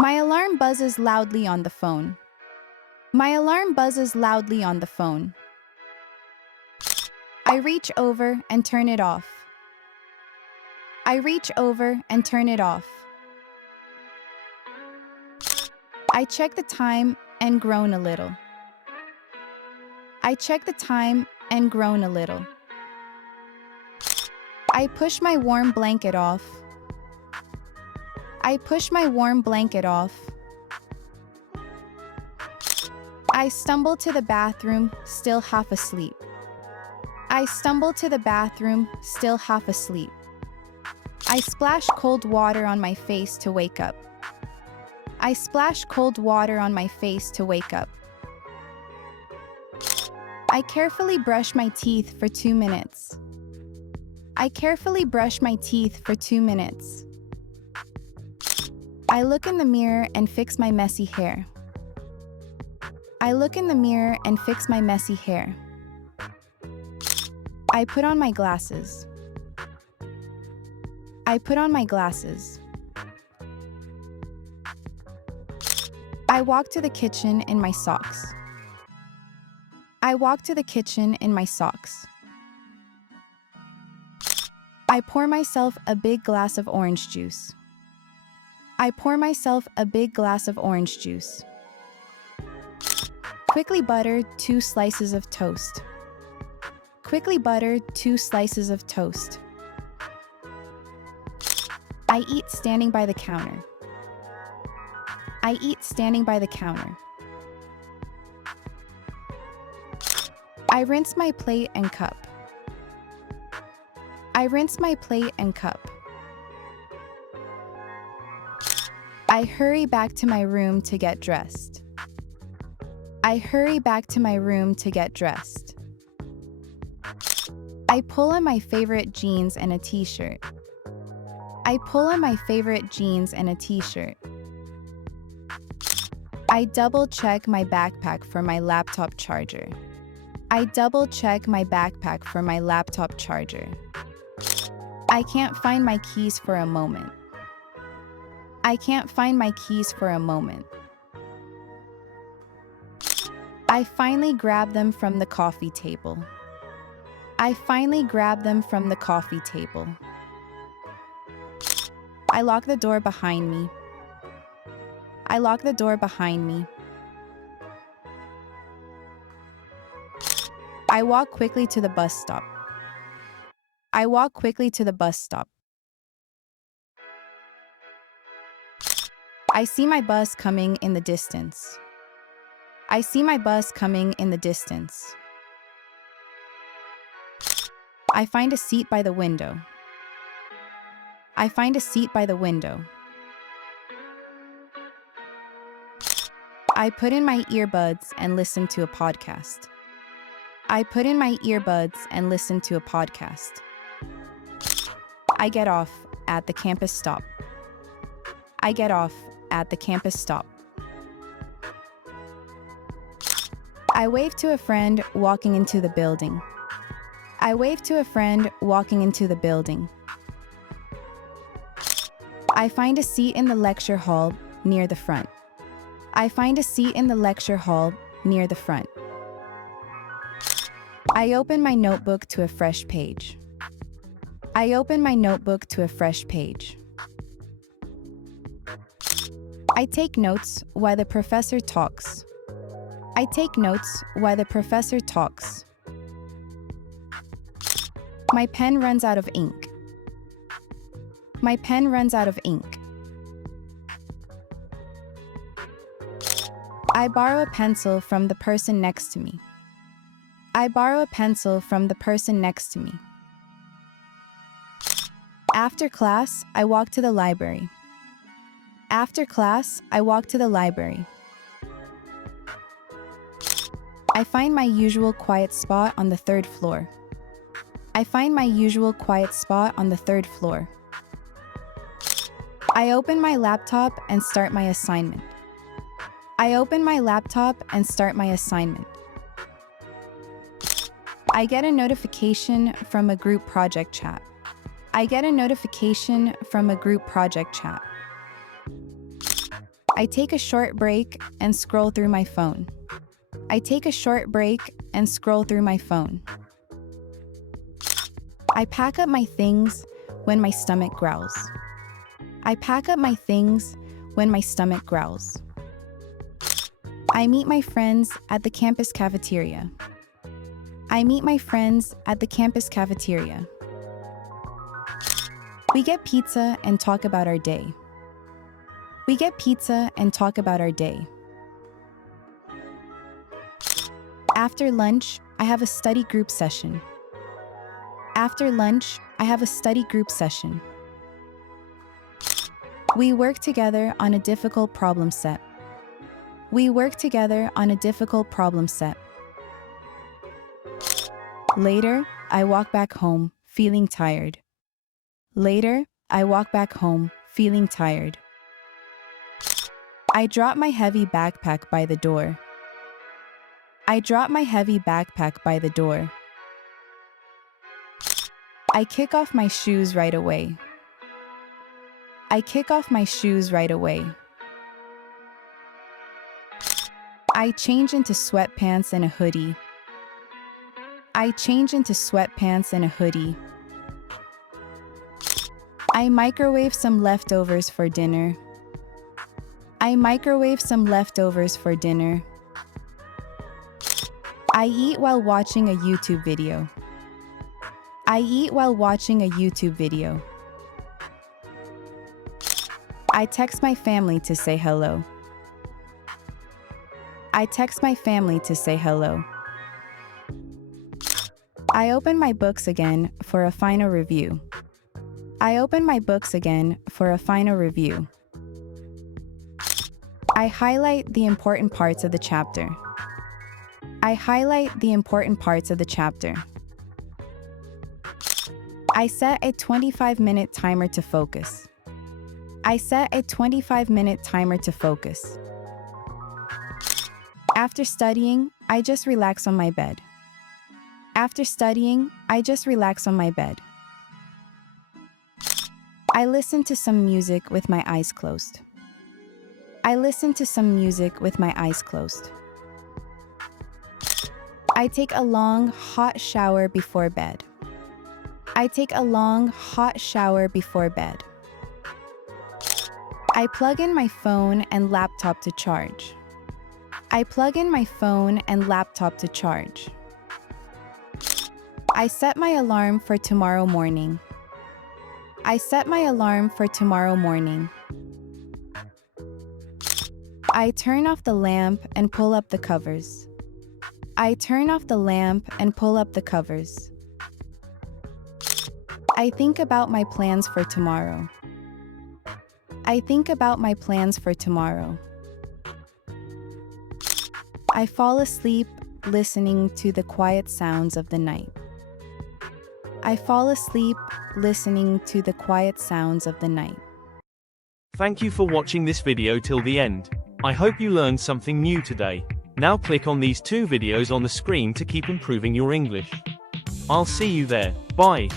My alarm buzzes loudly on the phone. My alarm buzzes loudly on the phone. I reach over and turn it off. I reach over and turn it off. I check the time and groan a little. I check the time and groan a little. I push my warm blanket off. I push my warm blanket off. I stumble to the bathroom, still half asleep. I stumble to the bathroom, still half asleep. I splash cold water on my face to wake up. I splash cold water on my face to wake up. I carefully brush my teeth for 2 minutes. I carefully brush my teeth for 2 minutes. I look in the mirror and fix my messy hair. I look in the mirror and fix my messy hair. I put on my glasses. I put on my glasses. I walk to the kitchen in my socks. I walk to the kitchen in my socks. I pour myself a big glass of orange juice. I pour myself a big glass of orange juice. Quickly butter 2 slices of toast. Quickly butter 2 slices of toast. I eat standing by the counter. I eat standing by the counter. I rinse my plate and cup. I rinse my plate and cup. I hurry back to my room to get dressed. I hurry back to my room to get dressed. I pull on my favorite jeans and a t-shirt. I pull on my favorite jeans and a t-shirt. I double-check my backpack for my laptop charger. I double-check my backpack for my laptop charger. I can't find my keys for a moment. I can't find my keys for a moment. I finally grab them from the coffee table. I finally grab them from the coffee table. I lock the door behind me. I lock the door behind me. I walk quickly to the bus stop. I walk quickly to the bus stop. I see my bus coming in the distance. I see my bus coming in the distance. I find a seat by the window. I find a seat by the window. I put in my earbuds and listen to a podcast. I put in my earbuds and listen to a podcast. I get off at the campus stop. I get off at the campus stop. I wave to a friend walking into the building. I wave to a friend walking into the building. I find a seat in the lecture hall near the front. I find a seat in the lecture hall near the front. I open my notebook to a fresh page. I open my notebook to a fresh page. I take notes while the professor talks. I take notes while the professor talks. My pen runs out of ink. My pen runs out of ink. I borrow a pencil from the person next to me. I borrow a pencil from the person next to me. After class, I walk to the library. After class, I walk to the library. I find my usual quiet spot on the 3rd floor. I find my usual quiet spot on the 3rd floor. I open my laptop and start my assignment. I open my laptop and start my assignment. I get a notification from a group project chat. I get a notification from a group project chat. I take a short break and scroll through my phone. I take a short break and scroll through my phone. I pack up my things when my stomach growls. I pack up my things when my stomach growls. I meet my friends at the campus cafeteria. I meet my friends at the campus cafeteria. We get pizza and talk about our day. We get pizza and talk about our day. After lunch, I have a study group session. After lunch, I have a study group session. We work together on a difficult problem set. We work together on a difficult problem set. Later, I walk back home, feeling tired. Later, I walk back home, feeling tired. I drop my heavy backpack by the door. I drop my heavy backpack by the door. I kick off my shoes right away. I kick off my shoes right away. I change into sweatpants and a hoodie. I change into sweatpants and a hoodie. I microwave some leftovers for dinner. I microwave some leftovers for dinner. I eat while watching a YouTube video. I eat while watching a YouTube video. I text my family to say hello. I text my family to say hello. I open my books again for a final review. I open my books again for a final review. I highlight the important parts of the chapter. I highlight the important parts of the chapter. I set a 25-minute timer to focus. I set a 25-minute timer to focus. After studying, I just relax on my bed. After studying, I just relax on my bed. I listen to some music with my eyes closed. I listen to some music with my eyes closed. I take a long, hot shower before bed. I take a long, hot shower before bed. I plug in my phone and laptop to charge. I plug in my phone and laptop to charge. I set my alarm for tomorrow morning. I set my alarm for tomorrow morning. I turn off the lamp and pull up the covers. I turn off the lamp and pull up the covers. I think about my plans for tomorrow. I think about my plans for tomorrow. I fall asleep listening to the quiet sounds of the night. I fall asleep listening to the quiet sounds of the night. Thank you for watching this video till the end. I hope you learned something new today. Now click on these two videos on the screen to keep improving your English. I'll see you there. Bye.